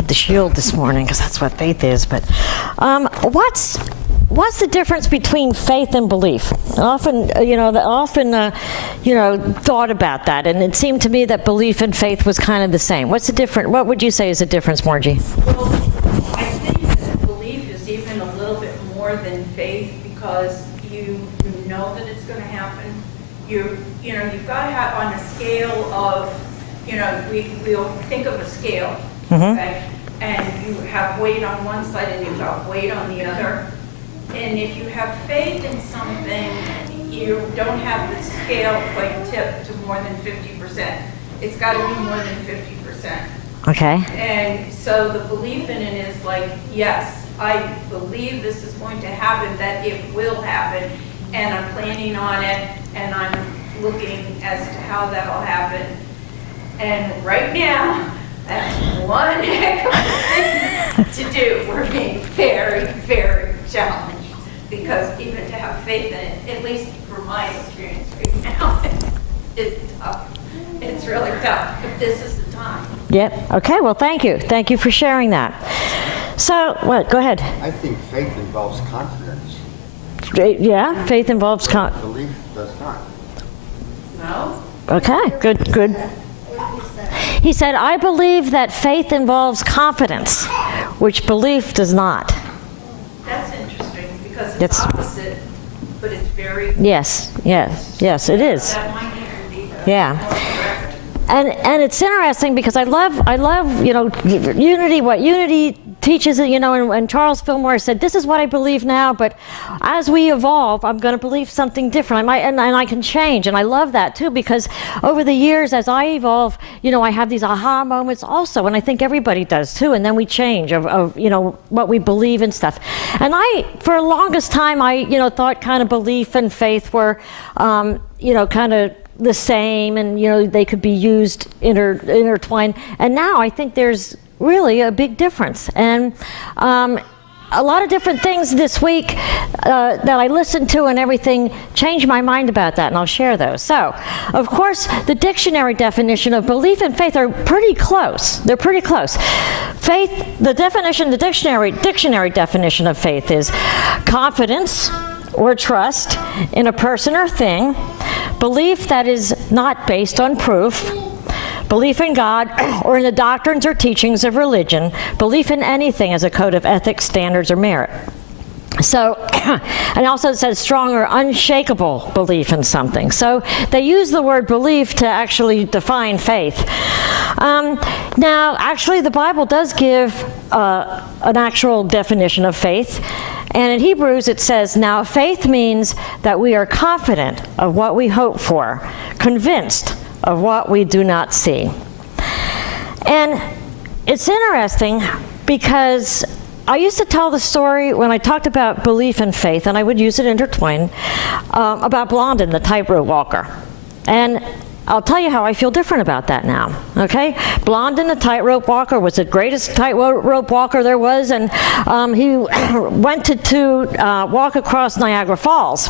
had the shield this morning because that's what faith is. But what's the difference between faith and belief? Often, thought about that, and it seemed to me that belief and faith was kind of the same. What's the difference? What would you say is the difference, Margie? Well, I think that belief is even a little bit more than faith because you know that it's going to happen. You've got to have on a scale of, we'll think of a scale, okay? And you have weight on one side and you've got weight on the other. And if you have faith in something, you don't have the scale quite tipped to more than 50%. It's got to be more than 50%. Okay. And so the belief in it is like, yes, I believe this is going to happen, that it will happen, and I'm planning on it, and I'm looking as to how that'll happen. And right now, that's one heck of a thing to do. We're being very, very challenged because even to have faith in it, at least for my experience right now, is tough. It's really tough, but this is the time. Yep. Okay, well, thank you. Thank you for sharing that. So, what? Go ahead. I think faith involves confidence. Yeah, faith involves Belief does not. No? Okay, good. He said, I believe that faith involves confidence, which belief does not. That's interesting because it's opposite, but it's very... Yes, it is. That might even be Yeah. And it's interesting because I love, unity, what unity teaches, and Charles Fillmore said, this is what I believe now, but as we evolve, I'm going to believe something different. And I can change, and I love that too, because over the years, as I evolve, I have these aha moments also, and I think everybody does too, and then we change of what we believe and stuff. And for the longest time, I thought kind of belief and faith were, kind of the same, and they could be used intertwined. And now I think there's really a big difference. And a lot of different things this week that I listened to and everything changed my mind about that, and I'll share those. So, of course, the dictionary definition of belief and faith are pretty close. They're pretty close. Faith, the dictionary definition of faith is confidence or trust in a person or thing, belief that is not based on proof, belief in God or in the doctrines or teachings of religion, belief in anything as a code of ethics, standards, or merit. So, and also it says strong or unshakable belief in something. So they use the word belief to actually define faith. Now, actually, the Bible does give an actual definition of faith. And in Hebrews it says, now faith means that we are confident of what we hope for, convinced of what we do not see. And it's interesting because I used to tell the story when I talked about belief and faith, and I would use it intertwined, about Blondin, the tightrope walker. And I'll tell you how I feel different about that now, okay? Blondin, the tightrope walker, was the greatest tightrope walker there was, and he went to walk across Niagara Falls.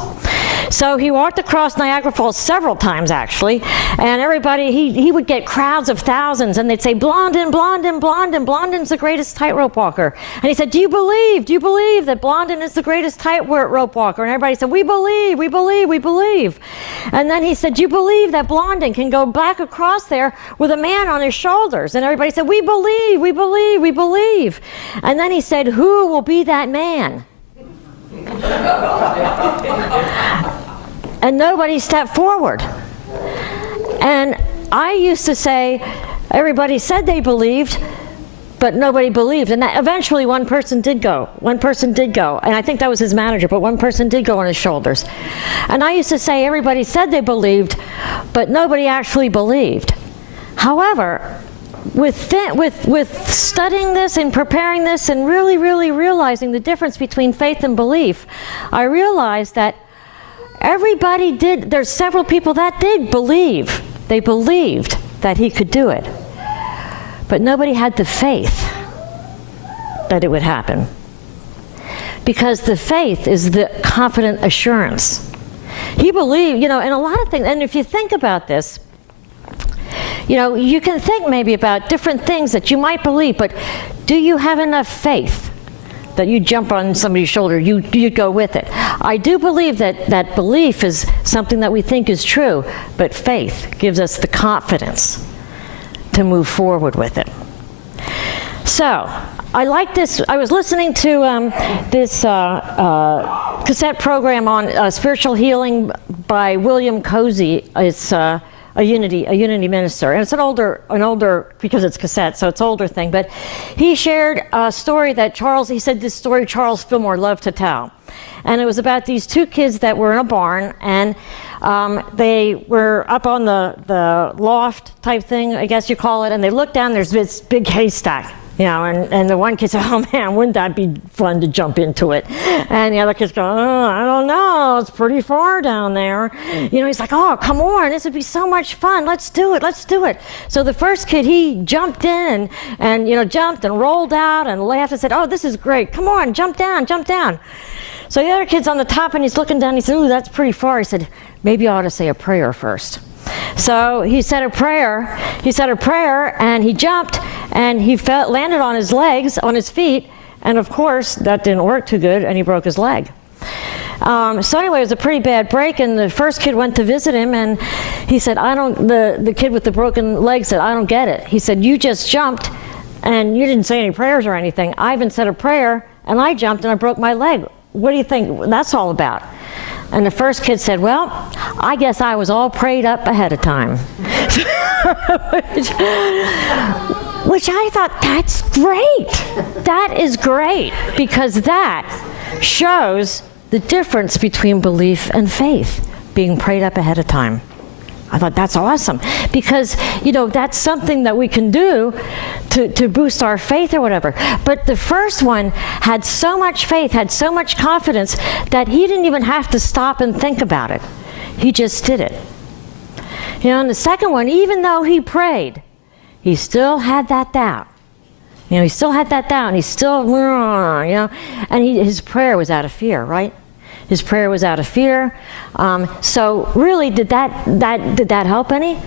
So he walked across Niagara Falls several times, actually, and everybody, he would get crowds of thousands, and they'd say, Blondin, Blondin, Blondin, Blondin's the greatest tightrope walker. And he said, do you believe that Blondin is the greatest tightrope walker? And everybody said, we believe. And then he said, do you believe that Blondin can go back across there with a man on his shoulders? And everybody said, we believe. And then he said, who will be that man? And nobody stepped forward. And I used to say, everybody said they believed, but nobody believed. And that eventually one person did go. And I think that was his manager, but one person did go on his shoulders. And I used to say, everybody said they believed, but nobody actually believed. However, with studying this and preparing this and really realizing the difference between faith and belief, I realized that everybody did, there's several people that did believe. They believed that he could do it. But nobody had the faith that it would happen. Because the faith is the confident assurance. He believed, in a lot of things, and if you think about this, you know, you can think maybe about different things that you might believe, but do you have enough faith that you jump on somebody's shoulder, you go with it? I do believe that belief is something that we think is true, but faith gives us the confidence to move forward with it. So, I like this. I was listening to this cassette program on spiritual healing by William Cozy. It's a Unity minister, and it's an older because it's cassette, so it's older thing. But he shared a story that he said this story Charles Fillmore loved to tell, and it was about these two kids that were in a barn, and they were up on the loft type thing, I guess you call it, and they looked down. There's this big haystack. You know, and the one kid said, oh man, wouldn't that be fun to jump into it? And the other kids go, oh, I don't know, it's pretty far down there. You know, he's like, oh, come on, this would be so much fun, let's do it. So the first kid, he jumped in and you know, jumped and rolled out and laughed and said, oh, this is great, come on, jump down. So the other kid's on the top and he's looking down, he said, ooh, that's pretty far. He said, maybe I ought to say a prayer first. So he said a prayer, and he jumped, and he landed on his legs, on his feet, and of course, that didn't work too good, and he broke his leg. So anyway, it was a pretty bad break, and the first kid went to visit him, and he said, the kid with the broken leg said, I don't get it. He said, you just jumped, and you didn't say any prayers or anything. I even said a prayer, and I jumped, and I broke my leg. What do you think that's all about? And the first kid said, well, I guess I was all prayed up ahead of time. Which I thought, that's great. That is great, because that shows the difference between belief and faith, being prayed up ahead of time. I thought that's awesome, because you know that's something that we can do to boost our faith or whatever. But the first one had so much faith, had so much confidence that he didn't even have to stop and think about it. He just did it. You know, and the second one, even though he prayed, he still had that doubt. You know, he still had that doubt, and he still, you know, and his prayer was out of fear, right? His prayer was out of fear. So really, did that help any?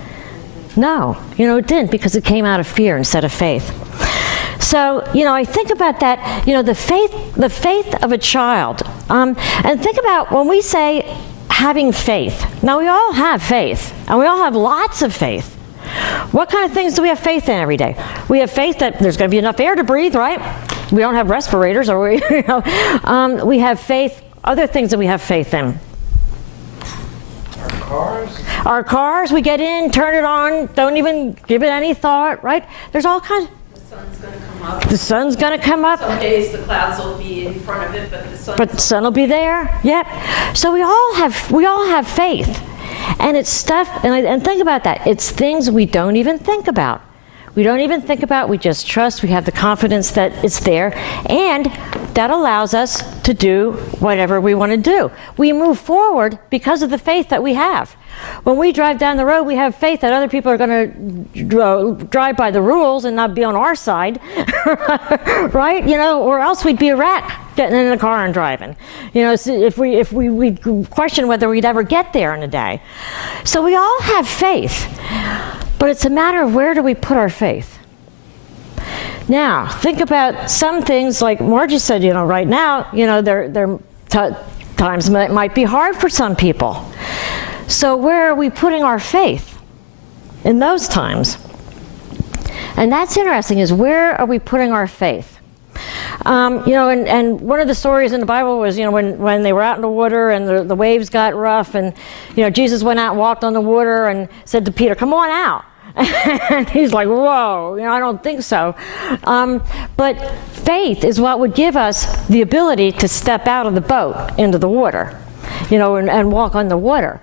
No, you know, it didn't, because it came out of fear instead of faith. So, you know, I think about that, you know, the faith of a child. And think about when we say having faith. Now, we all have faith, and we all have lots of faith. What kind of things do we have faith in every day? We have faith that there's going to be enough air to breathe, right? We don't have respirators, or we, you know, we have faith. Other things that we have faith in. Our cars, we get in, turn it on, don't even give it any thought, right? There's all kinds. The sun's going to come up. The sun's going to come up. Some days the clouds will be in front of it, but the sun will be there. Yep. So we all have faith, and it's stuff. And think about that. It's things we don't even think about. We just trust. We have the confidence that it's there, and that allows us to do whatever we want to do. We move forward because of the faith that we have. When we drive down the road, we have faith that other people are going to drive by the rules and not be on our side, right? You know, or else we'd be a wreck getting in the car and driving. You know, so if we question whether we'd ever get there in a day. So we all have faith. But it's a matter of where do we put our faith. Now, think about some things like Margie said, you know, right now, you know, times might be hard for some people. So where are we putting our faith in those times? And that's interesting, is where are we putting our faith? You know, and one of the stories in the Bible was, you know, when they were out in the water and the waves got rough, and, you know, Jesus went out and walked on the water and said to Peter, come on out. And he's like, whoa, you know, I don't think so. But faith is what would give us the ability to step out of the boat into the water, you know, and walk on the water.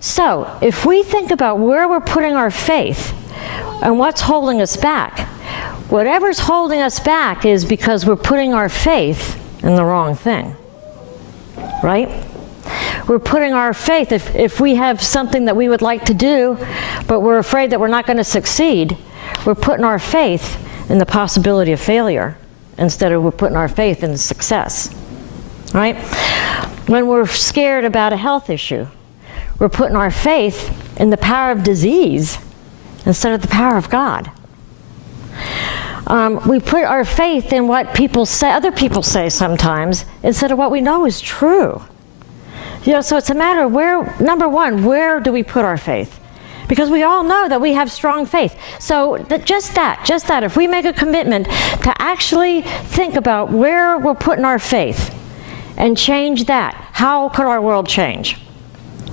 So if we think about where we're putting our faith and what's holding us back, whatever's holding us back is because we're putting our faith in the wrong thing, right? We're putting our faith, if we have something that we would like to do, but we're afraid that we're not going to succeed, we're putting our faith in the possibility of failure instead of we're putting our faith in success, right? When we're scared about a health issue, we're putting our faith in the power of disease instead of the power of God. We put our faith in what people say, other people say sometimes, instead of what we know is true. You know, so it's a matter of where, number one, where do we put our faith? Because we all know that we have strong faith. So just that, if we make a commitment to actually think about where we're putting our faith and change that, how could our world change?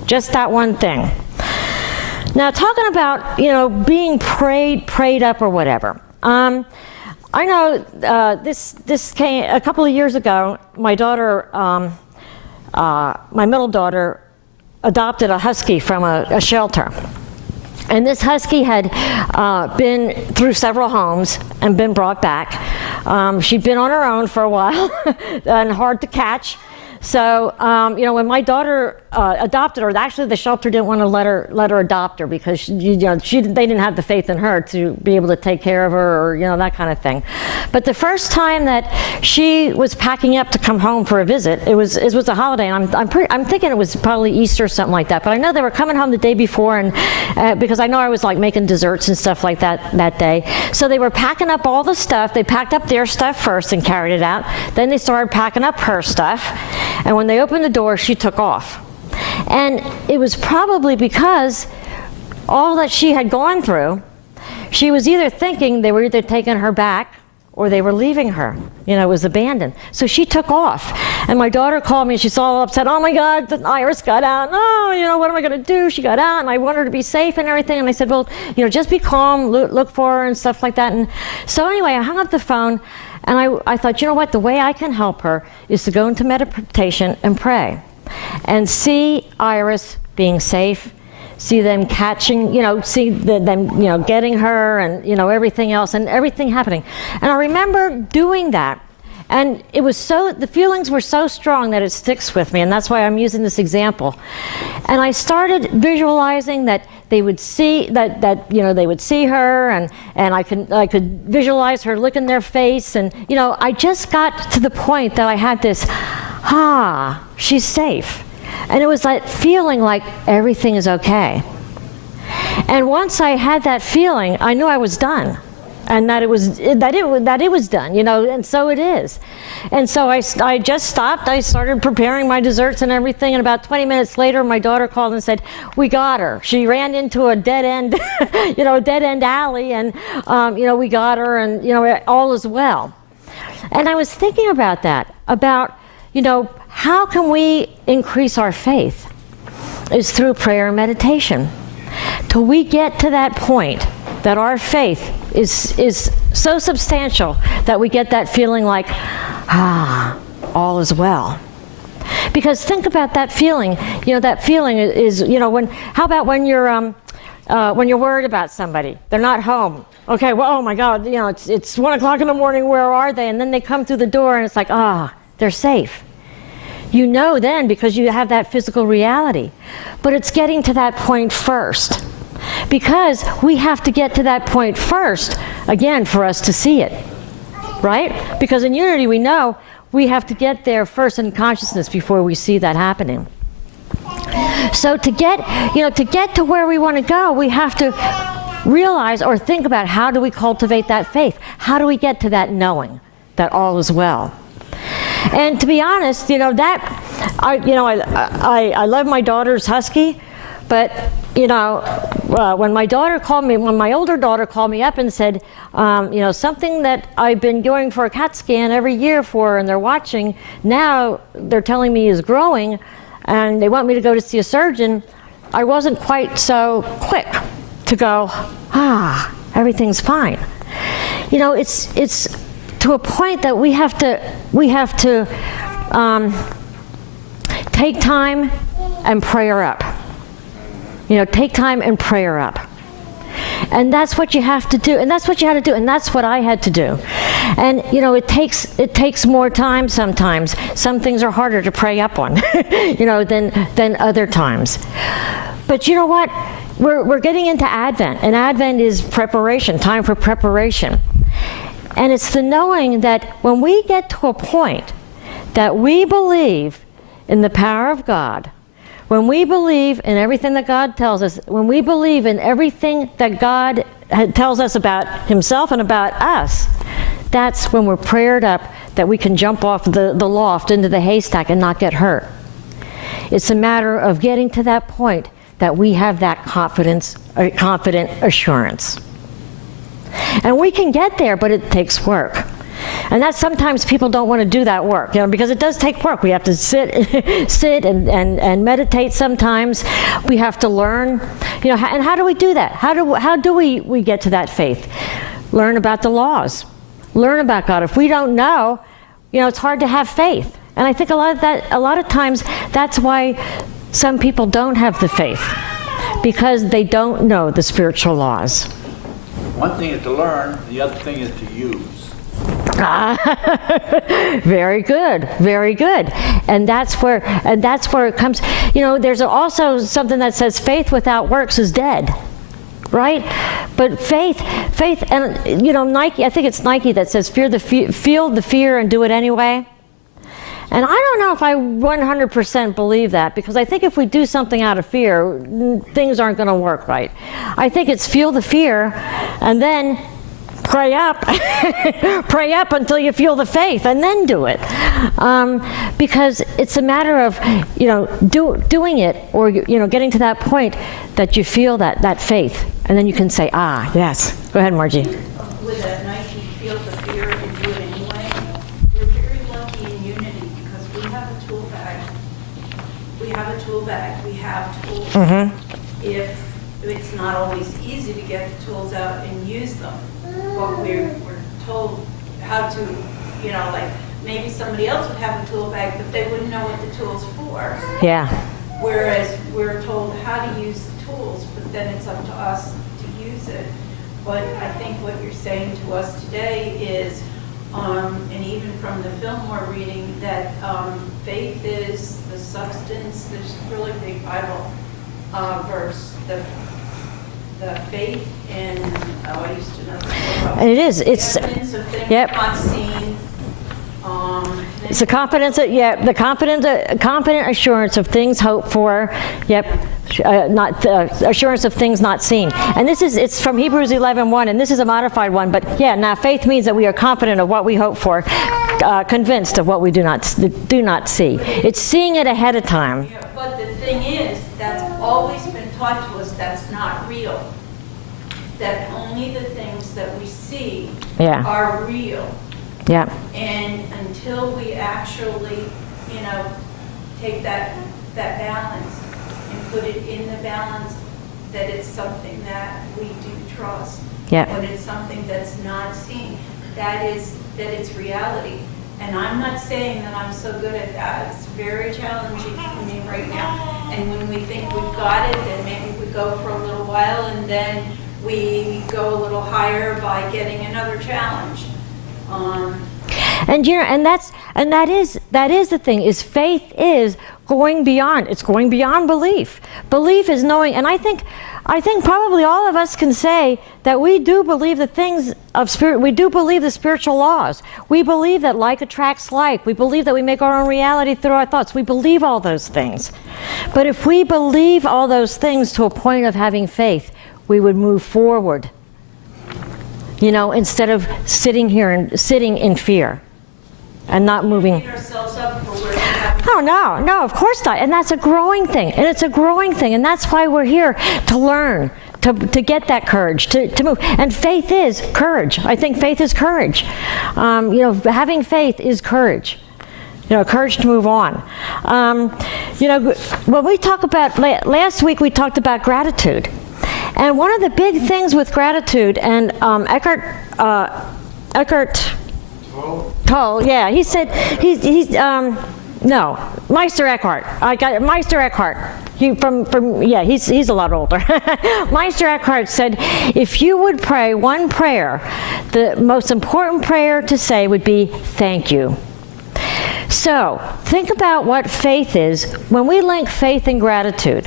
Just that one thing. Now, talking about, you know, being prayed up or whatever. I know this came a couple of years ago. My daughter, my middle daughter, adopted a husky from a shelter. And this husky had been through several homes and been brought back. She'd been on her own for a while and hard to catch. So, you know, when my daughter adopted her, actually the shelter didn't want to let her adopt her because they didn't have the faith in her to be able to take care of her, or, you know, that kind of thing. But the first time that she was packing up to come home for a visit, it was a holiday, and I'm thinking it was probably Easter or something like that. But I know they were coming home the day before, and because I know I was like making desserts and stuff like that day. So they were packing up all the stuff. They packed up their stuff first and carried it out. Then they started packing up her stuff. And when they opened the door, she took off. And it was probably because all that she had gone through, she was either thinking they were either taking her back or they were leaving her. You know, it was abandoned. So she took off. And my daughter called me and she's all upset. Oh my God, the Iris got out. Oh, you know, what am I going to do? She got out and I want her to be safe and everything. And I said, well, you know, just be calm, look for her and stuff like that. And so anyway, I hung up the phone. And I thought, you know what, the way I can help her is to go into meditation and pray and see Iris being safe, see them catching, you know, see them, you know, getting her and, you know, everything else and everything happening. And I remember doing that. And it was the feelings were so strong that it sticks with me, and that's why I'm using this example. And I started visualizing that they would see that you know, they would see her, and I could visualize her look in their face, and you know, I just got to the point that I had this, she's safe. And it was like feeling like everything is okay. And once I had that feeling, I knew I was done. And that it was done, you know, and so it is. And so I just stopped. I started preparing my desserts and everything, and about 20 minutes later, my daughter called and said, we got her. She ran into a dead end, you know, a dead end alley, and, you know, we got her, and, you know, all is well. And I was thinking about that, you know, how can we increase our faith? Is through prayer and meditation. Till we get to that point that our faith is so substantial that we get that feeling like, all is well. Because think about that feeling. You know, that feeling is, you know, how about when you're worried about somebody? They're not home. Okay, well, oh my God, you know, it's 1 o'clock in the morning, where are they? And then they come through the door and it's like, they're safe. You know then, because you have that physical reality. But it's getting to that point first. Because we have to get to that point first, again, for us to see it, right? Because in unity, we know we have to get there first in consciousness before we see that happening. So to get to where we want to go, we have to realize or think about, how do we cultivate that faith? How do we get to that knowing that all is well? And to be honest, you know, I love my daughter's husky, but you know, when my older daughter called me up and said, you know, something that I've been going for a CAT scan every year for, and they're watching, now they're telling me is growing, and they want me to go to see a surgeon, I wasn't quite so quick to go, everything's fine. You know, it's to a point that we have to take time and pray her up. You know, take time and pray her up. And that's what you have to do, and that's what you had to do, and that's what I had to do. And you know, it takes more time sometimes. Some things are harder to pray up on, you know, than other times. But you know what? We're getting into Advent, and Advent is preparation, time for preparation. And it's the knowing that when we get to a point that we believe in the power of God, When we believe in everything that God tells us, when we believe in everything that God tells us about himself and about us, that's when we're prayed up that we can jump off the loft into the haystack and not get hurt. It's a matter of getting to that point that we have that confident assurance. And we can get there, but it takes work. And that's sometimes people don't want to do that work, because it does take work. We have to sit and meditate sometimes. We have to learn, and how do we do that? How do we get to that faith? Learn about the laws. Learn about God. If we don't know, it's hard to have faith. And I think a lot of times that's why some people don't have the faith, because they don't know the spiritual laws. One thing is to learn, the other thing is to use. Very good, very good. And that's where it comes. There's also something that says faith without works is dead. Right? But faith, and Nike, I think it's Nike that says feel the fear and do it anyway. And I don't know if I 100% believe that, because I think if we do something out of fear, things aren't going to work right. I think it's feel the fear and then pray up, pray up until you feel the faith, and then do it. Because it's a matter of, doing it, or, getting to that point that you feel that faith, and then you can say, yes. Go ahead, Margie. With that Nike feel the fear and do it anyway, we're very lucky in Unity because we have a tool bag. We have tools. Mm-hmm. If it's not always easy to get the tools out and use them, but we're told how to, maybe somebody else would have a tool bag, but they wouldn't know what the tool's for. Yeah. Whereas we're told how to use the tools, but then it's up to us to use it. But I think what you're saying to us today is, and even from the Fillmore reading, that faith is the substance. There's a really big Bible verse, the faith in, I used to know. And it is. It's evidence of things yep. not seen. It's the confident assurance of things hoped for. Yep. Not assurance of things not seen. And it's from Hebrews 11:1, and this is a modified one. But now faith means that we are confident of what we hope for, convinced of what we do not see. It's seeing it ahead of time. Yeah, but the thing is, that's always been taught to us that's not real. That only the things that we see are real. Yeah. And until we actually, take that balance and put it in the balance, that it's something that we do trust. Yeah. When it's something that's not seen, that it's reality. And I'm not saying that I'm so good at that. It's very challenging for me right now. And when we think we've got it, then maybe we go for a little while, and then we go a little higher by getting another challenge. And that is the thing, is faith is going beyond. It's going beyond belief. Belief is knowing, and I think probably all of us can say that we do believe the things of spirit. We do believe the spiritual laws. We believe that like attracts like. We believe that we make our own reality through our thoughts. We believe all those things. But if we believe all those things to a point of having faith, we would move forward. Instead of sitting in fear and not moving. Beat ourselves up for where we have. Oh, no, of course not. And that's a growing thing. And it's a growing thing. And that's why we're here, to learn, to get that courage, to move. And faith is courage. I think faith is courage. Having faith is courage. Courage to move on. When we talk about, last week we talked about gratitude. And one of the big things with gratitude, and Eckhart Tolle, he said, Meister Eckhart. I got it, Meister Eckhart. He's a lot older. Meister Eckhart said, if you would pray one prayer, the most important prayer to say would be, thank you. So, think about what faith is when we link faith and gratitude.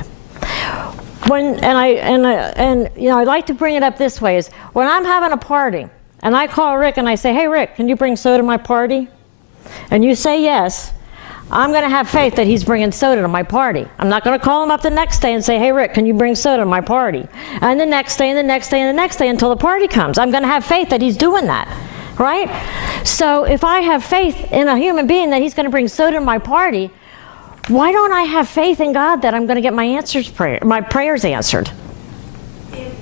I like to bring it up this way, is when I'm having a party and I call Rick and I say, hey Rick, can you bring soda to my party? And you say yes, I'm going to have faith that he's bringing soda to my party. I'm not going to call him up the next day and say, hey, Rick, can you bring soda to my party? And the next day, and the next day, and the next day until the party comes. I'm going to have faith that he's doing that, right? So if I have faith in a human being that he's going to bring soda to my party, why don't I have faith in God that I'm going to get my prayers answered?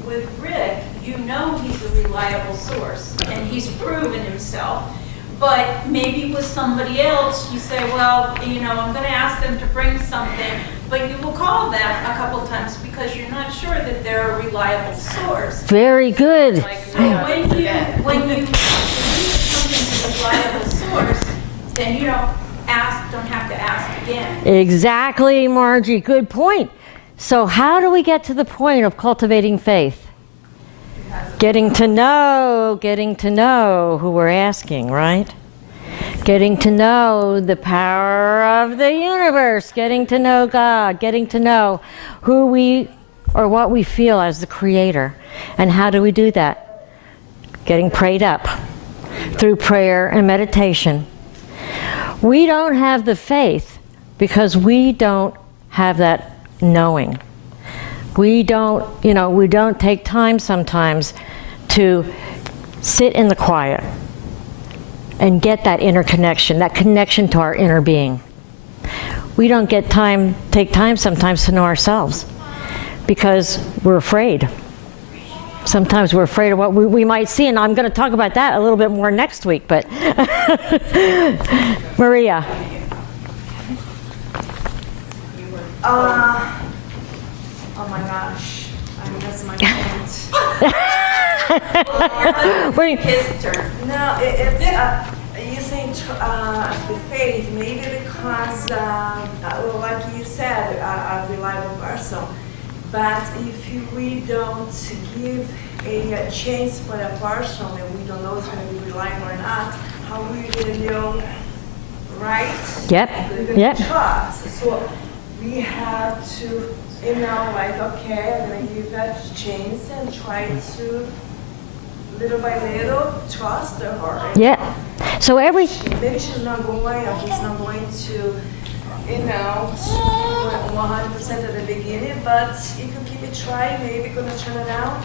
With Rick, you know he's a reliable source, and he's proven himself. But maybe with somebody else, you say, well, you know, I'm going to ask them to bring something, but you will call them a couple times because you're not sure that they're a reliable source. Very good. Like, when you believe something's a reliable source, then you don't have to ask again. Exactly, Margie. Good point. So how do we get to the point of cultivating faith? Getting to know who we're asking, right? Getting to know the power of the universe, getting to know God, getting to know who we or what we feel as the creator. And how do we do that? Getting prayed up through prayer and meditation. We don't have the faith because we don't have that knowing. We don't take time sometimes to sit in the quiet and get that inner connection, that connection to our inner being. We don't take time sometimes to know ourselves because we're afraid. Sometimes we're afraid of what we might see, and I'm going to talk about that a little bit more next week, but Maria. Oh my gosh, I missed my point. His turn. No, it's using the faith, maybe because, like you said, a reliable person. But if we don't give a chance for a person and we don't know if it's going to be reliable or not, how are we going to know, right? Yep. We're going to trust. So we have to, like, okay, I'm going to give that a chance and try to, little by little, trust her. Yeah. So Maybe she's not going, or he's not going to, 100% at the beginning, but if you keep it trying, maybe you're going to turn it out.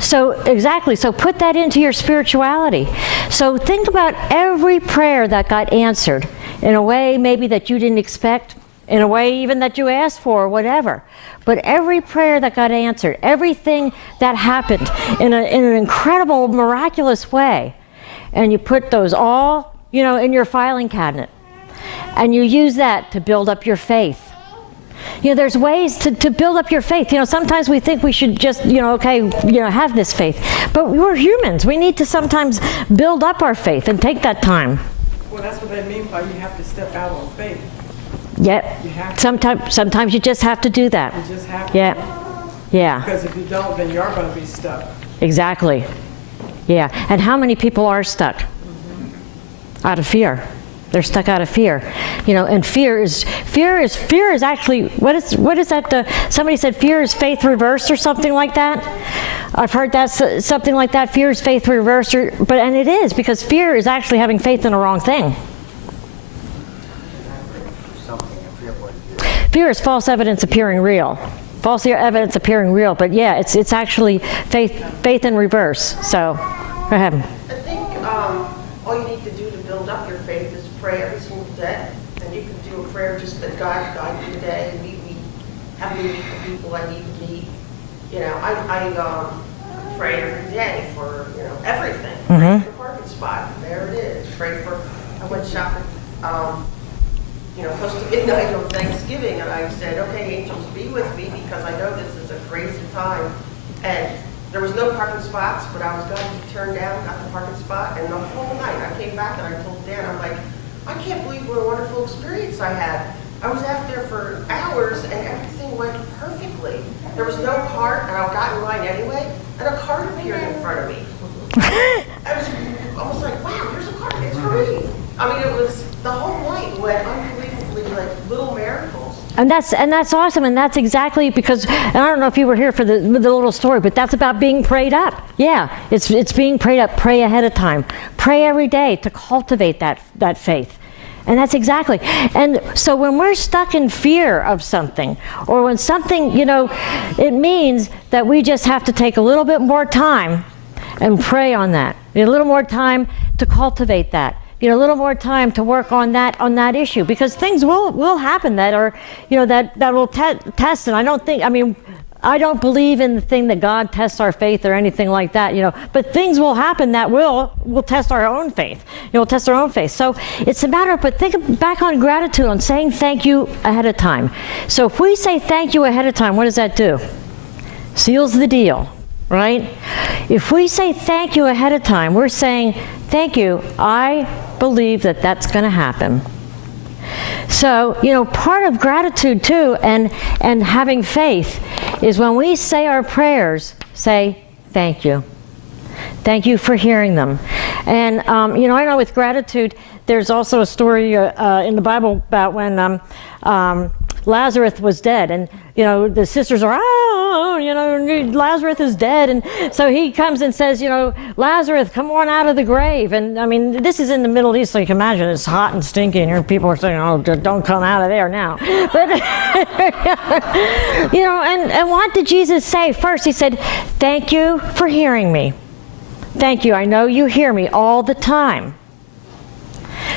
So exactly. So put that into your spirituality. So think about every prayer that got answered in a way maybe that you didn't expect, in a way even that you asked for, or whatever. But every prayer that got answered, everything that happened in an incredible, miraculous way, and you put those all, in your filing cabinet. And you use that to build up your faith. There's ways to build up your faith. Sometimes we think we should just, have this faith. But we're humans. We need to sometimes build up our faith and take that time. Well, that's what they mean by you have to step out on faith. Yep. You have to. Sometimes you just have to do that. You just have to. Yeah. Because if you don't, then you're going to be stuck. Exactly. Yeah. And how many people are stuck? Out of fear. They're stuck out of fear, and fear is actually, what is that? Somebody said fear is faith reversed or something like that. I've heard that something like that. Fear is faith reversed, and it is, because fear is actually having faith in the wrong thing. Fear is false evidence appearing real. False evidence appearing real, but yeah, it's actually faith in reverse. So, go ahead. I think all you need to do to build up your faith is pray every single day. And you can do a prayer just that God guide you today and meet me, have me meet the people I need to meet. I pray every day for, everything. Pray for the parking spot. There it is. Pray for, I went shopping, close to midnight on Thanksgiving, and I said, okay, angels, be with me because I know this is a crazy time. And there was no parking spots, but I was going to turn down, got the parking spot, and the whole night I came back and I told Dan, I'm like, I can't believe what a wonderful experience I had. I was out there for hours and everything went perfectly. There was no cart, and I got in line anyway, and a cart appeared in front of me. I was like, wow, here's a cart, it's for me. I mean, the whole night went unbelievably like little miracles. And that's awesome, and that's exactly because, and I don't know if you were here for the little story, but that's about being prayed up. Yeah, it's being prayed up. Pray ahead of time. Pray every day to cultivate that faith. And that's exactly. And so when we're stuck in fear of something, or when something, it means that we just have to take a little bit more time and pray on that. A little more time to cultivate that. A little more time to work on that issue, because things will happen that are, that will test. And I don't believe in the thing that God tests our faith or anything like that, but things will happen that will test our own faith. Will test our own faith. So it's a matter of, but think back on gratitude, on saying thank you ahead of time. So if we say thank you ahead of time, what does that do? Seals the deal, right? If we say thank you ahead of time, we're saying, thank you, I believe that that's going to happen. So, part of gratitude too, and having faith, is when we say our prayers, say thank you. Thank you for hearing them. And, I know with gratitude, there's also a story in the Bible about when Lazarus was dead, and, the sisters are, Lazarus is dead. And so he comes and says, Lazarus, come on out of the grave. And this is in the Middle East, so you can imagine it's hot and stinky, and your people are saying, oh, don't come out of there now. But, and what did Jesus say? First, he said, thank you for hearing me. Thank you. I know you hear me all the time.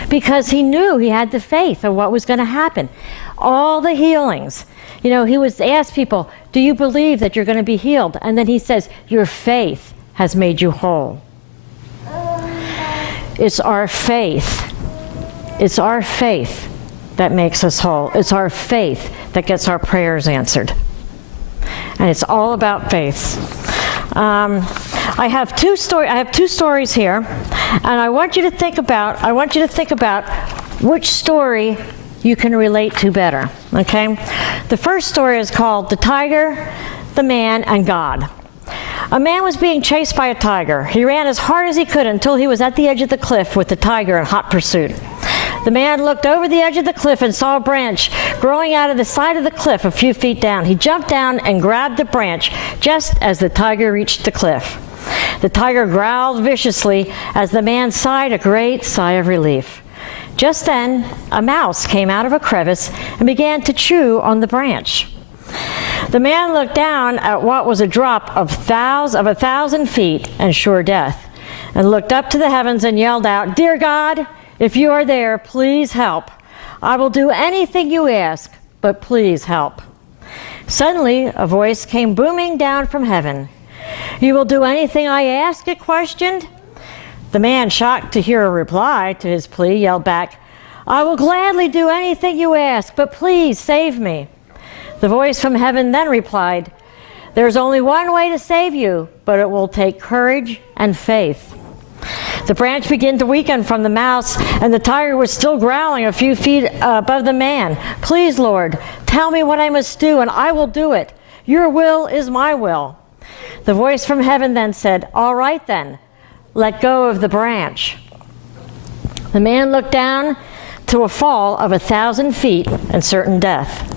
Because he knew he had the faith of what was going to happen. All the healings. He would ask people, do you believe that you're going to be healed? And then he says, your faith has made you whole. It's our faith. It's our faith that makes us whole. It's our faith that gets our prayers answered. And it's all about faith. I have two stories here, and I want you to think about which story you can relate to better, okay? The first story is called The Tiger, the Man, and God. A man was being chased by a tiger. He ran as hard as he could until he was at the edge of the cliff with the tiger in hot pursuit. The man looked over the edge of the cliff and saw a branch growing out of the side of the cliff a few feet down. He jumped down and grabbed the branch just as the tiger reached the cliff. The tiger growled viciously as the man sighed a great sigh of relief. Just then, a mouse came out of a crevice and began to chew on the branch. The man looked down at what was a drop of 1,000 feet and sure death, and looked up to the heavens and yelled out, "Dear God, if you are there, please help. I will do anything you ask, but please help." Suddenly, a voice came booming down from heaven. "You will do anything I ask?" it questioned. The man, shocked to hear a reply to his plea, yelled back, "I will gladly do anything you ask, but please save me." The voice from heaven then replied, "There's only one way to save you, but it will take courage and faith." The branch began to weaken from the mouse, and the tiger was still growling a few feet above the man. "Please, Lord, tell me what I must do, and I will do it. Your will is my will." The voice from heaven then said, "All right then, let go of the branch." The man looked down to a fall of 1,000 feet and certain death.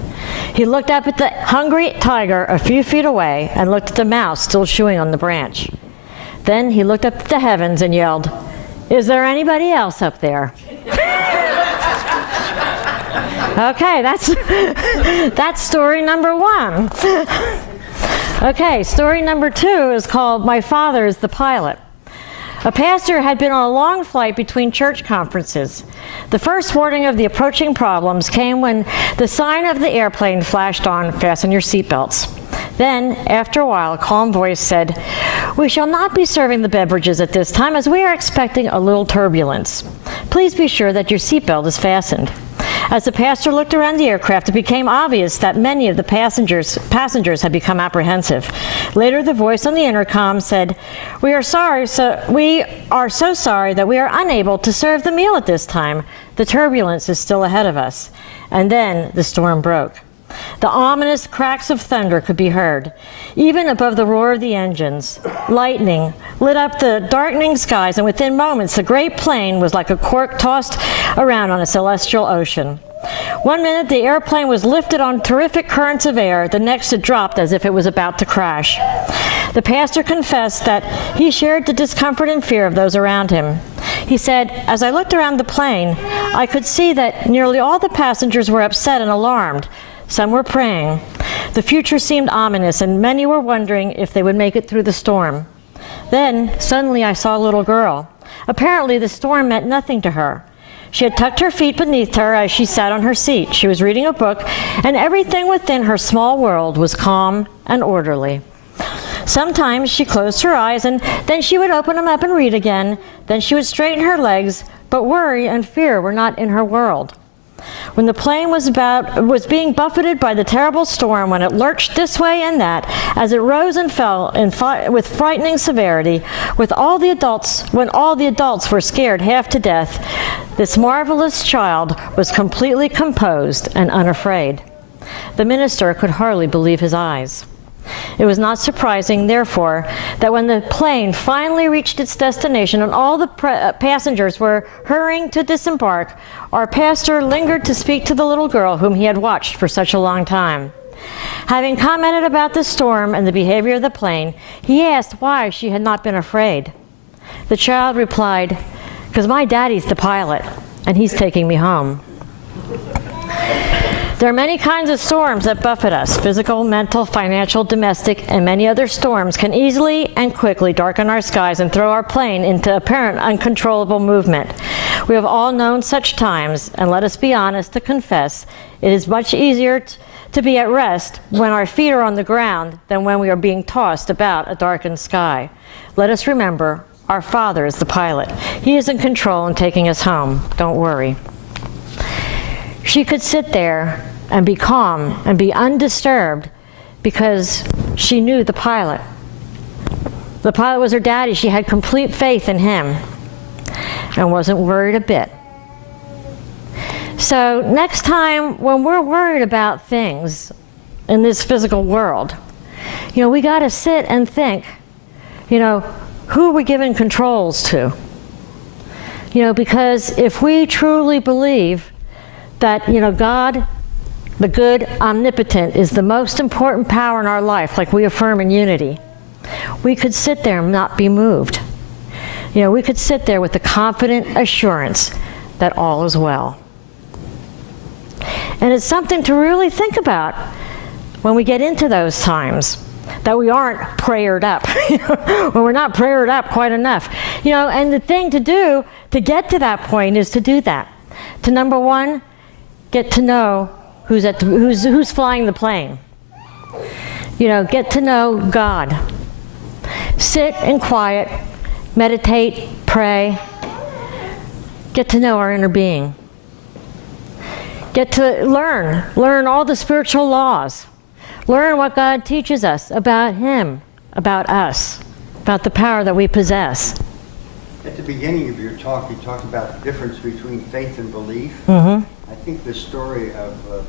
He looked up at the hungry tiger a few feet away and looked at the mouse still chewing on the branch. Then he looked up at the heavens and yelled, "Is there anybody else up there?" Okay, that's story number one. Okay, story number two is called "My Father is the Pilot." A pastor had been on a long flight between church conferences. The first warning of the approaching problems came when the sign of the airplane flashed on, "Fasten your seatbelts." Then, after a while, a calm voice said, "We shall not be serving the beverages at this time as we are expecting a little turbulence. Please be sure that your seatbelt is fastened." As the pastor looked around the aircraft, it became obvious that many of the passengers had become apprehensive. Later, the voice on the intercom said, we are so sorry that we are unable to serve the meal at this time. The turbulence is still ahead of us." And then the storm broke. The ominous cracks of thunder could be heard, even above the roar of the engines. Lightning lit up the darkening skies, and within moments the great plane was like a cork tossed around on a celestial ocean. One minute the airplane was lifted on terrific currents of air, the next it dropped as if it was about to crash. The pastor confessed that he shared the discomfort and fear of those around him. He said, "As I looked around the plane, I could see that nearly all the passengers were upset and alarmed. Some were praying. The future seemed ominous, and many were wondering if they would make it through the storm. Then, suddenly, I saw a little girl. Apparently, the storm meant nothing to her. She had tucked her feet beneath her as she sat on her seat. She was reading a book, and everything within her small world was calm and orderly. Sometimes she closed her eyes, and then she would open them up and read again. Then she would straighten her legs, but worry and fear were not in her world. When the plane was being buffeted by the terrible storm, when it lurched this way and that, as it rose and fell with frightening severity, when all the adults were scared half to death, this marvelous child was completely composed and unafraid. The minister could hardly believe his eyes. It was not surprising, therefore, that when the plane finally reached its destination and all the passengers were hurrying to disembark, our pastor lingered to speak to the little girl whom he had watched for such a long time. Having commented about the storm and the behavior of the plane, he asked why she had not been afraid. The child replied, "Because my daddy's the pilot, and he's taking me home." There are many kinds of storms that buffet us. Physical, mental, financial, domestic, and many other storms can easily and quickly darken our skies and throw our plane into apparent uncontrollable movement. We have all known such times, and let us be honest to confess, it is much easier to be at rest when our feet are on the ground than when we are being tossed about a darkened sky. Let us remember, our Father is the pilot. He is in control and taking us home. Don't worry. She could sit there and be calm and be undisturbed because she knew the pilot. The pilot was her daddy. She had complete faith in him and wasn't worried a bit. So next time when we're worried about things in this physical world, we got to sit and think, who are we giving controls to? Because if we truly believe that, God, the good, omnipotent, is the most important power in our life, like we affirm in unity, we could sit there and not be moved. We could sit there with the confident assurance that all is well. And it's something to really think about when we get into those times, that we aren't prayered up, when we're not prayered up quite enough. And the thing to do to get to that point is to do that. To number one, get to know who's flying the plane. Get to know God. Sit in quiet, meditate, pray. Get to know our inner being. Get to learn all the spiritual laws. Learn what God teaches us about Him, about us, about the power that we possess. At the beginning of your talk, you talked about the difference between faith and belief. Mm-hmm. I think the story of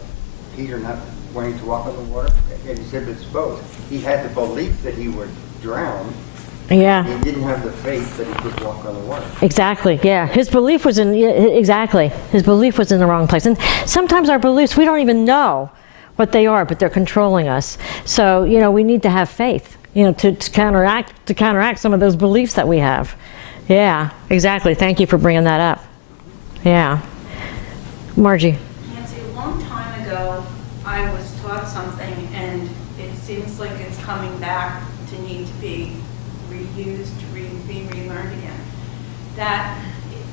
Peter not wanting to walk on the water exhibits both. He had the belief that he would drown. Yeah. He didn't have the faith that he could walk on the water. Exactly. Yeah. His belief was His belief was in the wrong place. And sometimes our beliefs, we don't even know what they are, but they're controlling us. So, we need to have faith, to counteract some of those beliefs that we have. Yeah, exactly. Thank you for bringing that up. Yeah. Margie. Nancy, a long time ago, I was taught something, and it seems like it's coming back to need to be reused, be relearned again. That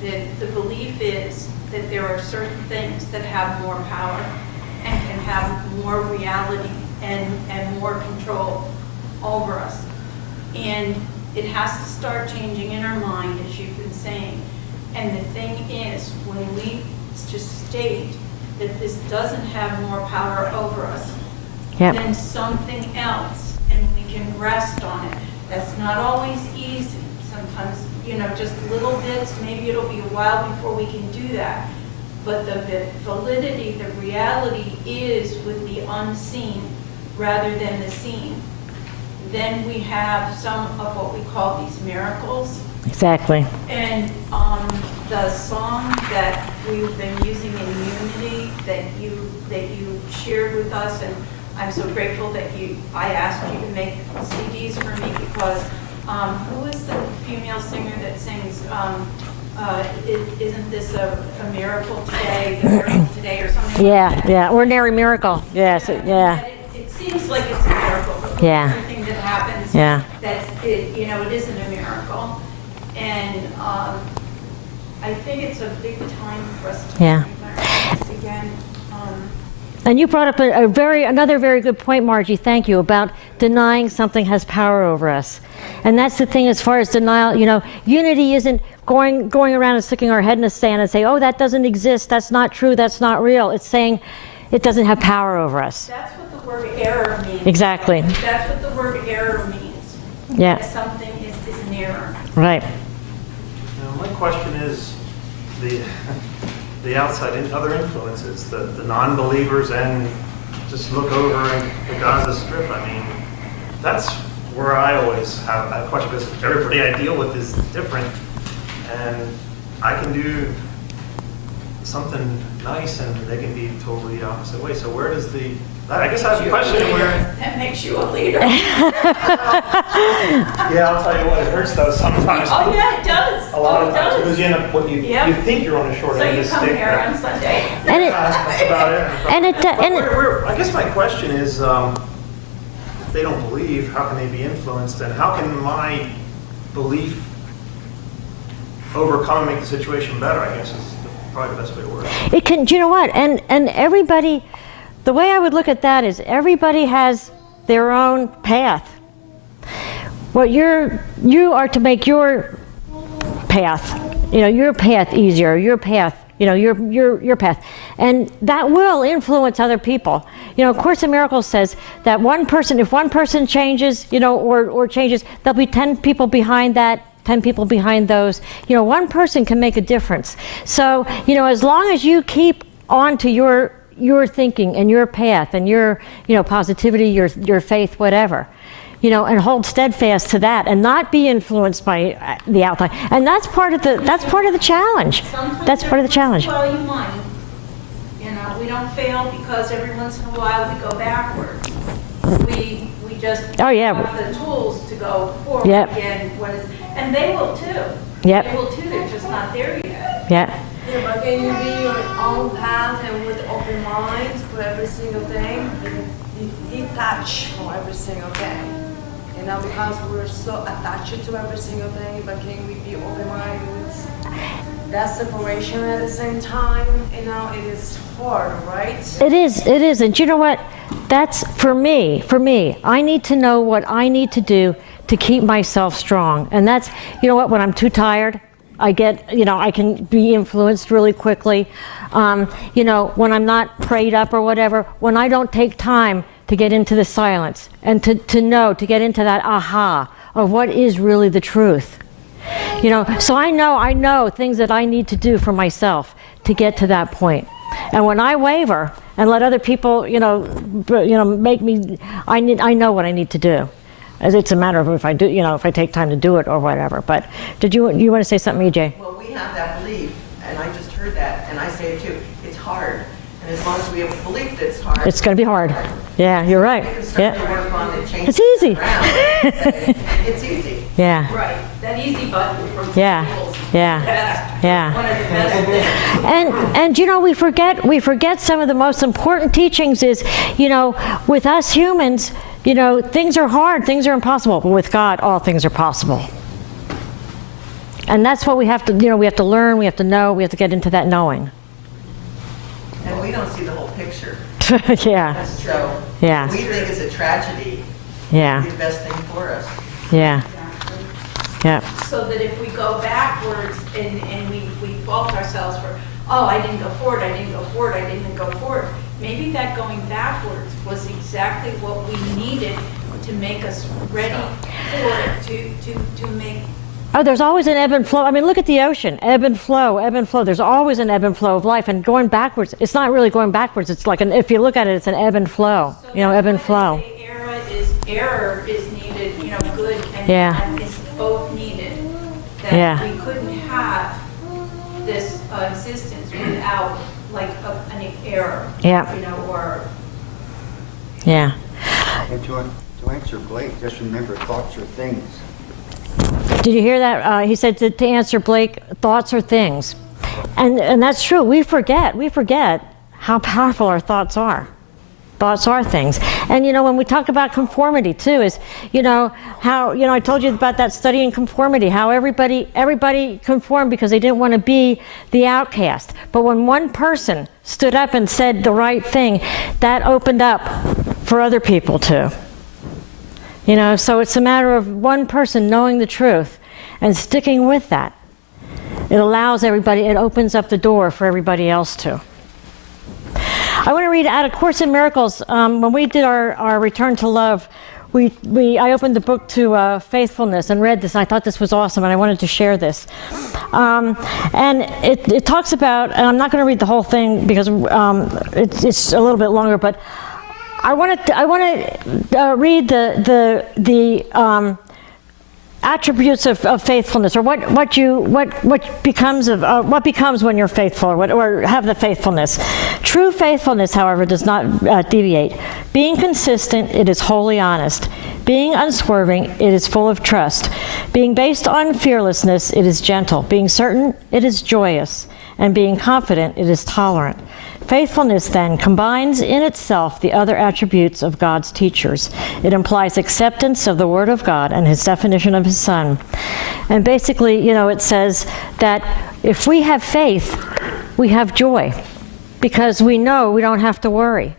the belief is that there are certain things that have more power and can have more reality and more control over us. And it has to start changing in our mind, as you've been saying. And the thing is, when we just state that this doesn't have more power over us than something else, and we can rest on it. That's not always easy. Sometimes, just little bits, maybe it'll be a while before we can do that. But the validity, the reality is with the unseen rather than the seen. Then we have some of what we call these miracles. Exactly. And the song that we've been using in Unity that you shared with us, and I'm so grateful that I asked you to make CDs for me because, who is the female singer that sings, isn't this a miracle today, the miracle today or something? Yeah, ordinary miracle. Yes, yeah. It seems like it's a miracle, but Yeah. everything that happens, Yeah. it isn't a miracle. And I think it's a big time for us to Yeah. learn this again. And you brought up another very good point, Margie, thank you, about denying something has power over us. And that's the thing as far as denial, unity isn't going around and sticking our head in the sand and say, oh, that doesn't exist, that's not true, that's not real. It's saying it doesn't have power over us. That's what the word error means. Exactly. That's what the word error means. Yeah. That something is an error. Right. Now, my question is the outside and other influences, the non-believers, and just look over the Gaza Strip. I mean, that's where I always have a question because everybody I deal with is different, and I can do something nice and they can be totally the opposite way. So where does I guess I have a question where. That makes you a leader. Yeah, I'll tell you what, it hurts though sometimes. Oh, yeah, it does. A lot Oh, of it times, does. because you end up, Yep. you think you're on a short So end you of the come stick. here on Sunday. And it, That's about it. and I guess my question is, if they don't believe, how can they be influenced, and how can my belief overcome and make the situation better, I guess is probably the best way to word it. it can, do you know what? And everybody, the way I would look at that is everybody has their own path. What you are to make your path, your path easier, your path, your path. And that will influence other people. Course in Miracles says that if one person changes, or changes, there'll be 10 people behind that, 10 people behind those. One person can make a difference. So, as long as you keep on to your thinking and your path and your, positivity, your faith, whatever, and hold steadfast to that and not be influenced by the outside. And that's part of the challenge. Sometimes That's part of the challenge. Well, you might. We don't fail because every once in a while we go backwards. We just Oh, yeah. have the tools to go forward Yep. again. And they will too. Yep. They will too. They're just not there yet. Yeah. Yeah, but can you be your own path and with open mind for every single thing? Detach from every single thing. Because we're so attached to every single thing, but can we be open minded with that separation at the same time? It is hard, right? It is. And you know what? That's for me. I need to know what I need to do to keep myself strong. And that's, when I'm too tired, I get, I can be influenced really quickly. When I'm not prayed up or whatever, when I don't take time to get into the silence and to get into that aha of what is really the truth. So I know things that I need to do for myself to get to that point. And when I waver and let other people, make me, I know what I need to do. It's a matter of if I do, if I take time to do it or whatever. But did you want to say something, EJ? Well, we have that belief, and I just heard that, and I say it too, it's hard. And as long as we have a belief that it's hard. It's going to be hard. Yeah, you're right. We can start to Yeah. work on it, change It's things easy. around and say, it's easy. Yeah. Right. That easy button from Yeah. schools. Yeah. That's Yeah. one of the best things. And we forget some of the most important teachings is, with us humans, things are hard, things are impossible, but with God, all things are possible. And that's what we have to, we have to learn, we have to know, we have to get into that knowing. And we don't see the whole picture. Yeah, So Yeah. we think it's a tragedy. yeah, It's the best thing for us. yeah, yeah, So that if we go backwards and we fault ourselves for, oh, I didn't go forward, I didn't go forward. Maybe that going backwards was exactly what we needed to make us ready for it, to make. Oh, there's always an ebb and flow. I mean, look at the ocean, ebb and flow, ebb and flow. There's always an ebb and flow of life, and going backwards, it's not really going backwards. It's like, if you look at it, it's an ebb and flow, So ebb and that's why flow. they say error is needed, good Yeah. and is both needed. Yeah. That we couldn't have this existence without like an error. Yeah. Or Yeah. And to answer Blake, just remember, thoughts are things. Did you hear that? He said to answer Blake, thoughts are things. And that's true. We forget how powerful our thoughts are. Thoughts are things. And, when we talk about conformity, too, is, how, I told you about that study in conformity, how everybody conformed because they didn't want to be the outcast. But when one person stood up and said the right thing, that opened up for other people, too. So it's a matter of one person knowing the truth and sticking with that. It allows everybody, it opens up the door for everybody else too. I want to read out of Course in Miracles. When we did our Return to Love, I opened the book to faithfulness and read this. I thought this was awesome, and I wanted to share this. And it talks about, and I'm not going to read the whole thing because it's a little bit longer, but I want to read the attributes of faithfulness, or what becomes when you're faithful, or have the faithfulness. True faithfulness, however, does not deviate. Being consistent, it is wholly honest. Being unswerving, it is full of trust. Being based on fearlessness, it is gentle. Being certain, it is joyous. And being confident, it is tolerant. Faithfulness, then, combines in itself the other attributes of God's teachers. It implies acceptance of the Word of God and His definition of His Son. And basically, it says that if we have faith, we have joy, because we know we don't have to worry.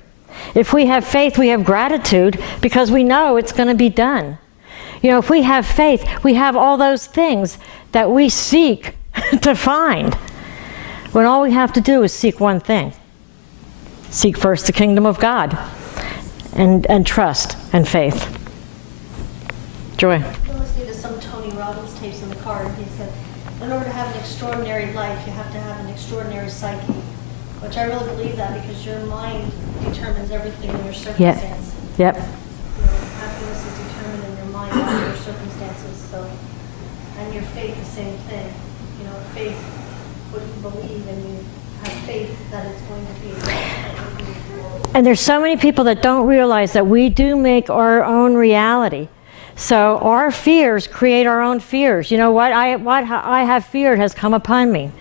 If we have faith, we have gratitude, because we know it's going to be done. If we have faith, we have all those things that we seek to find, when all we have to do is seek one thing. Seek first the kingdom of God, and trust and faith. Joy. I listened to some Tony Robbins tapes in the car, and he said, in order to have an extraordinary life, you have to have an extraordinary psyche, which I really believe that, because your mind determines everything in your circumstance. Yep. Happiness is determined in your mind, not your circumstances. So, and your faith, the same thing. Faith, what you believe, and you have faith that it's going to be. And there's so many people that don't realize that we do make our own reality. So our fears create our own fears. What I have feared has come upon me.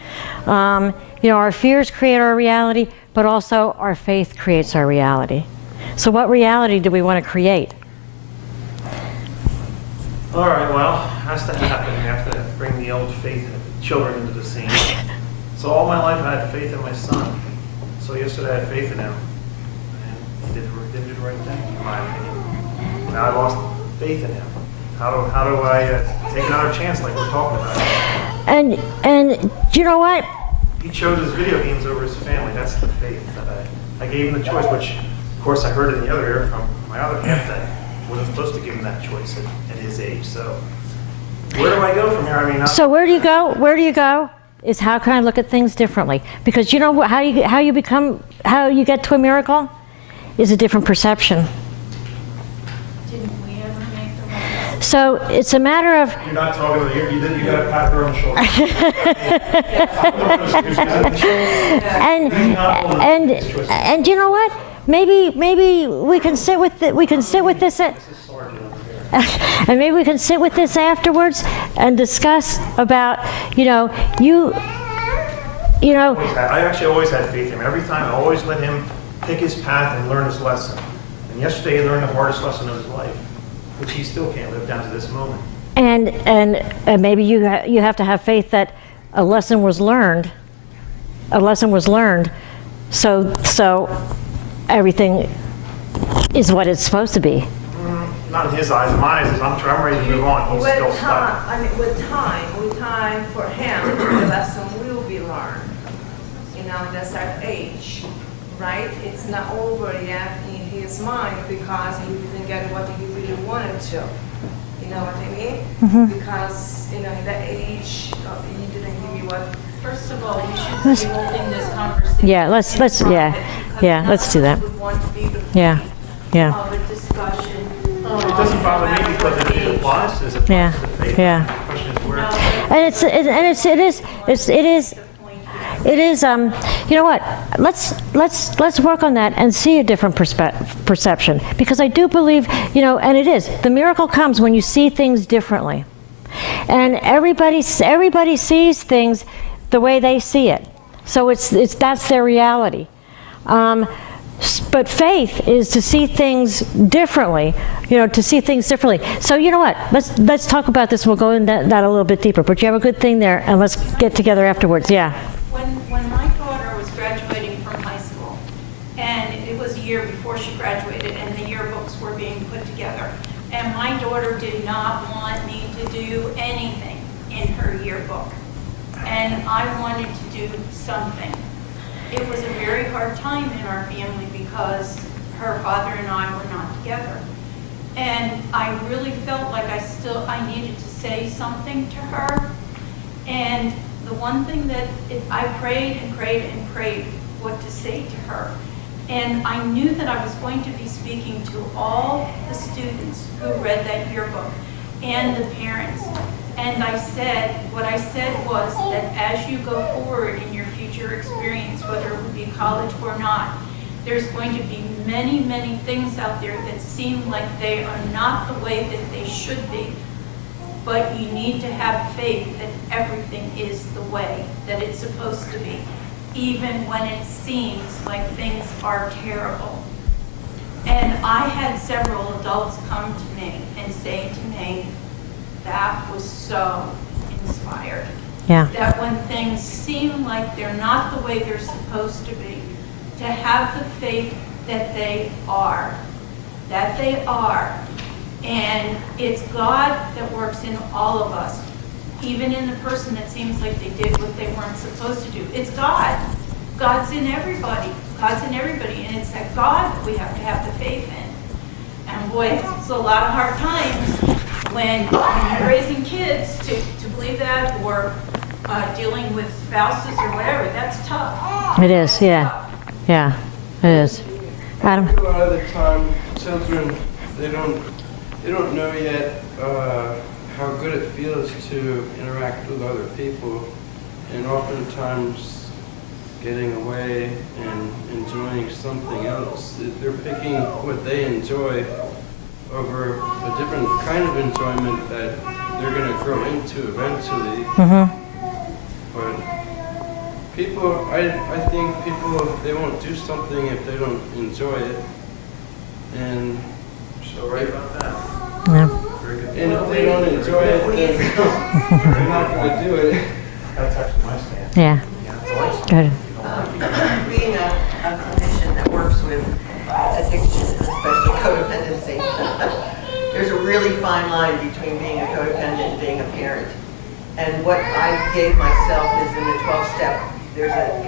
Our fears create our reality, but also our faith creates our reality. So what reality do we want to create? All right, well, it has to happen. We have to bring the old faith children into the scene. So all my life I had faith in my son. So yesterday I had faith in him. And he did the right thing, in my opinion. Now I lost faith in him. How do I take another chance like we're talking about? And you know what? He chose his video games over his family. That's the faith that I gave him the choice, which of course I heard in the other ear from my other half that I wasn't supposed to give him that choice at his age. So where do I go from here? So where do you go? Where do you go? Is how can I look at things differently? Because how you get to a miracle is a different perception. Didn't we ever make the right? So it's a matter of. You're not talking to you got to pat her on the shoulder. and you know what? Maybe we can sit with this. And maybe we can sit with this afterwards and discuss about, I actually always had faith in him. Every time I always let him pick his path and learn his lesson. And yesterday he learned the hardest lesson of his life, which he still can't live down to this moment. And maybe you have to have faith that a lesson was learned. So everything is what it's supposed to be. Not in his eyes. In my eyes, I'm ready to move on. He's still stuck. With time for him, the lesson will be learned. In a certain age, right? It's not over yet in his mind because he didn't get what he really wanted to. You know what I mean? Mm-hmm. Because in that age, he didn't give you what. First of all, we should be holding this conversation. Yeah, let's do that. Would want to be the Yeah. of a discussion. It doesn't bother me because it applies to the faith. Yeah. The question is where. And it is you know what? Let's work on that and see a different perception, because I do believe, you know, and it is, the miracle comes when you see things differently, and everybody sees things the way they see it. So that's their reality. But faith is to see things differently, you know, to see things differently. So you know what? Let's talk about this. We'll go into that a little bit deeper. But you have a good thing there, and let's get together afterwards. Yeah. When my daughter was graduating from high school, and it was a year before she graduated, and the yearbooks were being put together, and my daughter did not want me to do anything in her yearbook, and I wanted to do something. It was a very hard time in our family because her father and I were not together. And I really felt like I needed to say something to her. And the one thing that I prayed and prayed and prayed what to say to her. And I knew that I was going to be speaking to all the students who read that yearbook and the parents. And what I said was that as you go forward in your future experience, whether it would be college or not, there's going to be many, many things out there that seem like they are not the way that they should be. But you need to have faith that everything is the way that it's supposed to be, even when it seems like things are terrible. And I had several adults come to me and say to me, that was so inspired. Yeah. That when things seem like they're not the way they're supposed to be, to have the faith that they are. That they are. And it's God that works in all of us, even in the person that seems like they did what they weren't supposed to do. It's God. God's in everybody. God's in everybody. And it's that God that we have to have the faith in. And boy, it's a lot of hard times when you're raising kids to believe that, or dealing with spouses or whatever. That's tough. It is, yeah. Yeah, it is. Adam? A lot of the time, children, they don't know yet how good it feels to interact with other people, and oftentimes getting away and enjoying something else. They're picking what they enjoy over a different kind of enjoyment that they're going to grow into eventually. But people, I think people, they won't do something if they don't enjoy it. And So right about that. Yeah. Very good. And if they don't enjoy it, then they're not going to do it. That's actually my stand. Yeah. Good. Being a clinician that works with addiction, especially codependency, there's a really fine line between being a codependent and being a parent. And what I gave myself is in the 12-step, there's a,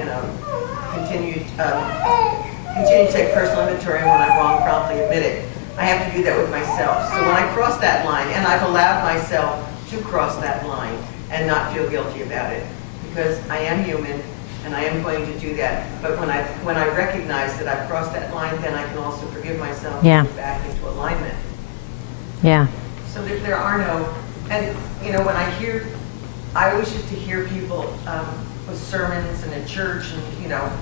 continue to take personal inventory, and when I'm wrong, promptly admit it. I have to do that with myself. So when I cross that line, and I've allowed myself to cross that line and not feel guilty about it, because I am human, and I am going to do that. But when I recognize that I've crossed that line, then I can also forgive myself and get back into alignment. Yeah. So there are no, and when I always used to hear people with sermons and in church and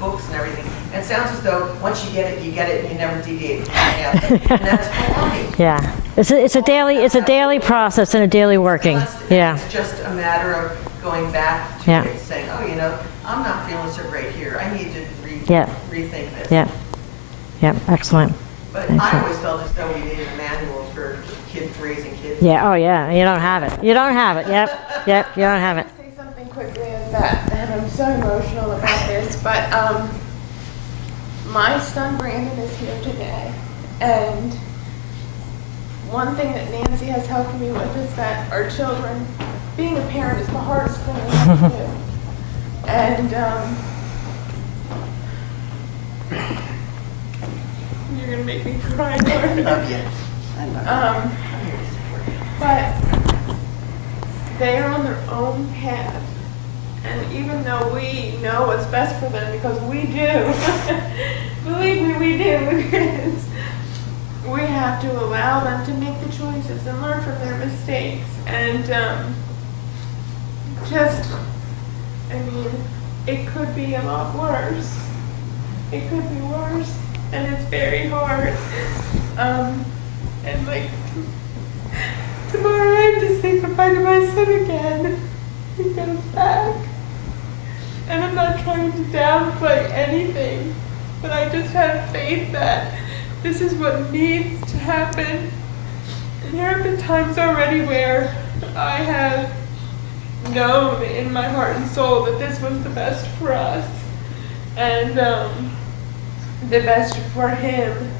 books and everything. And it sounds as though once you get it, and you never deviate from that. And that's baloney. Yeah. It's a daily process and a daily working. Yeah. It's just a matter of going back to it, saying, oh, I'm not feeling so great here. I need to rethink this. Yeah. Yeah. Excellent. But I always felt as though we needed a manual for kids raising kids. Yeah. Oh, yeah. You don't have it. You don't have it. Yep. Yep. You don't have it. Say something quickly on that, and I'm so emotional about this, but my son Brandon is here today, and one thing that Nancy has helped me with is that our children, being a parent is the hardest thing we have to do. And you're gonna make me cry, Lord. Yes, I love it. But they are on their own path. And even though we know what's best for them, because we do, believe me, we do, because we have to allow them to make the choices and learn from their mistakes. And it could be a lot worse. It could be worse, and it's very hard. And like, tomorrow I have to say goodbye to my son again. He goes back. And I'm not trying to downplay anything, but I just have faith that this is what needs to happen. And there have been times already where I have known in my heart and soul that this was the best for us and the best for him.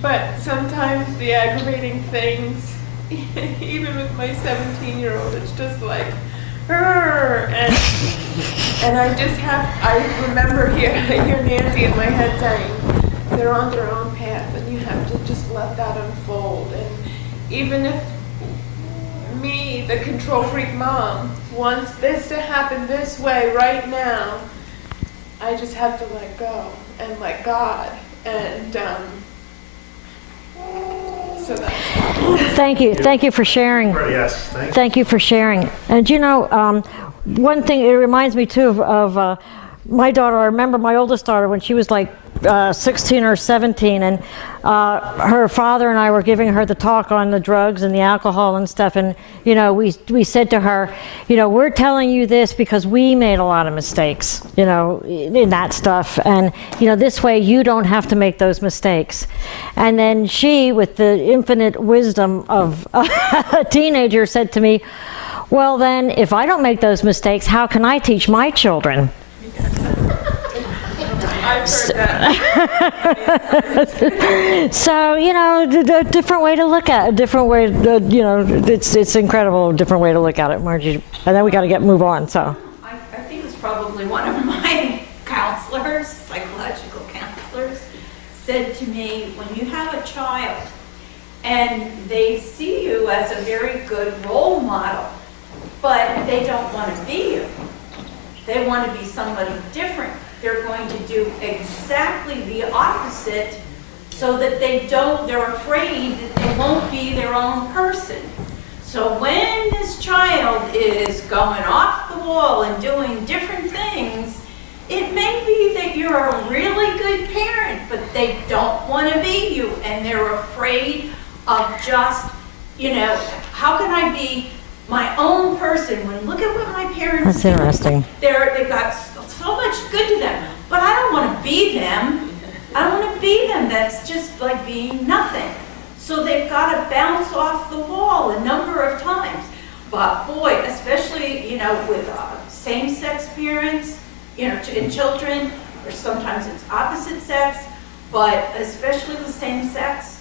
But sometimes the aggravating things, even with my 17-year-old, it's just like, and I remember I hear Nancy in my head saying, they're on their own path and you have to just let that unfold. And even if me, the control freak mom, wants this to happen this way right now, I just have to let go and let God. And so that's Thank you for sharing. Yes, thank you. Thank you for sharing. And you know, one thing, it reminds me too of my daughter. I remember my oldest daughter when she was like 16 or 17, and her father and I were giving her the talk on the drugs and the alcohol and stuff. And you know, we said to her, you know, we're telling you this because we made a lot of mistakes, you know, in that stuff. And you know, this way you don't have to make those mistakes. And then she, with the infinite wisdom of a teenager, said to me, well then, if I don't make those mistakes, how can I teach my children? I've heard that. So, you know, a different way to look at it, a different way, you know, it's incredible, a different way to look at it, Margie. And then we got to move on, so. I think it's probably one of my counselors, psychological counselors, said to me, when you have a child and they see you as a very good role model, but they don't want to be you. They want to be somebody different. They're going to do exactly the opposite so that they're afraid that they won't be their own person. So when this child is going off the wall and doing different things, it may be that you're a really good parent, but they don't want to be you, and they're afraid of just, you know, how can I be my own person when look at what my parents do. That's interesting. They've got so much good to them, but I don't want to be them. I don't want to be them. That's just like being nothing. So they've got to bounce off the wall a number of times. But boy, especially, you know, with same-sex parents, you know, in children, or sometimes it's opposite sex, but especially with same-sex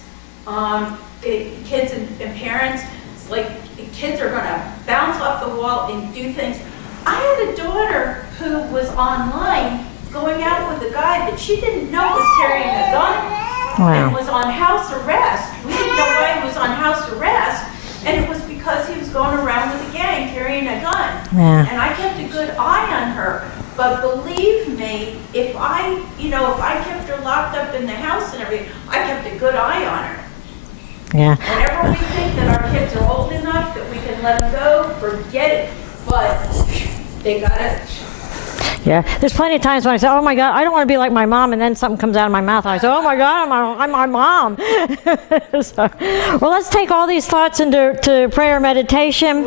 kids and parents, it's like kids are going to bounce off the wall and do things. I had a daughter who was online going out with a guy that she didn't know was carrying a gun. Wow. And was on house arrest. We didn't know why he was on house arrest, and it was because he was going around with a gang carrying a gun. Yeah. And I kept a good eye on her. But believe me, if I kept her locked up in the house and everything, I kept a good eye on her. Yeah. Whenever we think that our kids are old enough that we can let them go, forget it. But they gotta. Yeah, there's plenty of times when I say, oh my God, I don't want to be like my mom, and then something comes out of my mouth, and I say, oh my God, I'm my mom. So, well, let's take all these thoughts into prayer meditation.